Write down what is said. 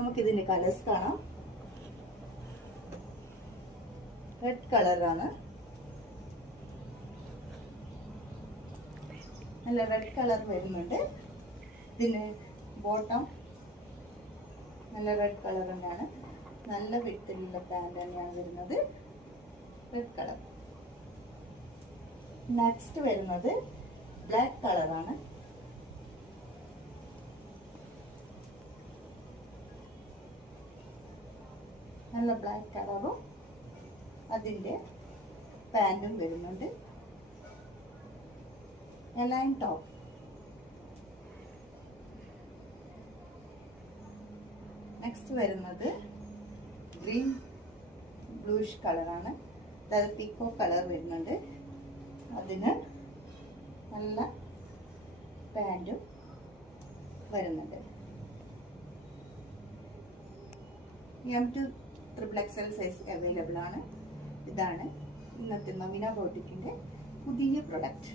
നമുക്കിതിൻ്റെ കളേഴ്സ് കാണാം. റെഡ് കളറാണ്, നല്ല റെഡ് കളർ വരുന്നുണ്ട്. ഇതിന് ബോട്ടം നല്ല റെഡ് കളർ തന്നെയാണ്, നല്ല വിട്ടിലുള്ള പാൻറ് തന്നെയാണ് വരുന്നത്, റെഡ് കളർ. നെക്സ്റ്റ് വരുന്നത് ബ്ലാക്ക് കളറാണ്. നല്ല ബ്ലാക്ക് കളറും അതിൻ്റെ പാൻറ്റും വരുന്നുണ്ട്. A-line top. നെക്സ്റ്റ് വരുന്നത് ഗ്രീൻ ബ്ലൂഷ് കളറാണ്. അതായത് പിക്കോ കളർ വരുന്നുണ്ട്. അതിന് നല്ല പാൻറ്റും വരുന്നുണ്ട്. M2 XXL സൈസ് അവൈലബിൾ ആണ്. ഇതാണ് ഇന്നത്തെ നവീന ബോട്ടിക്കിൻ്റെ പുതിയ പ്രൊഡക്റ്റ്.